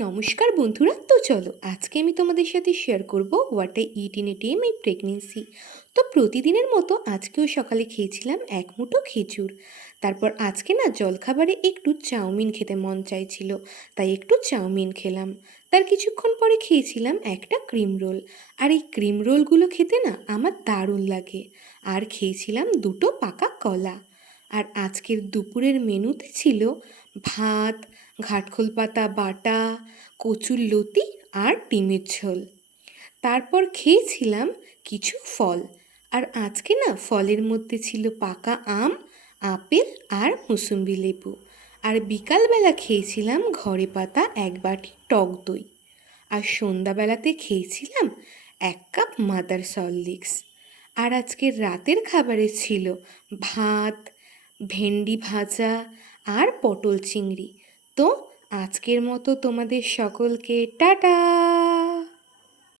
নমস্কার বন্ধুরা, তো চলো আজকে আমি তোমাদের সাথে শেয়ার করব what I it in a day my pregnancy. তো প্রতিদিনের মতো আজকেও সকালে খেয়েছিলাম এক মুঠো খেজুর। তারপর আজকে না জলখাবারে একটু চাউমিন খেতে মন চাইছিল, তাই একটু চাউমিন খেলাম। তার কিছুক্ষণ পরে খেয়েছিলাম একটা ক্রিম রোল। আর এই ক্রিম রোলগুলো খেতে না আমার দারুণ লাগে। আর খেয়েছিলাম দুটো পাকা কলা। আর আজকের দুপুরের মেনুতে ছিল ভাত, ঘাটখোল পাতা বাটা, কচুর লতি আর ডিমের ঝোল। তারপর খেয়েছিলাম কিছু ফল। আর আজকে না ফলের মধ্যে ছিল পাকা আম, আপেল আর মুসুম্বি লেবু। আর বিকালবেলা খেয়েছিলাম ঘরে পাতা এক বাটি টক দই। আর সন্ধ্যাবেলাতে খেয়েছিলাম এক কাপ মাদার সরলিক্স। আর আজকের রাতের খাবারে ছিল ভাত, ভেন্ডি ভাজা আর পটল চিংড়ি। তো আজকের মতো তোমাদের সকলকে টাটা।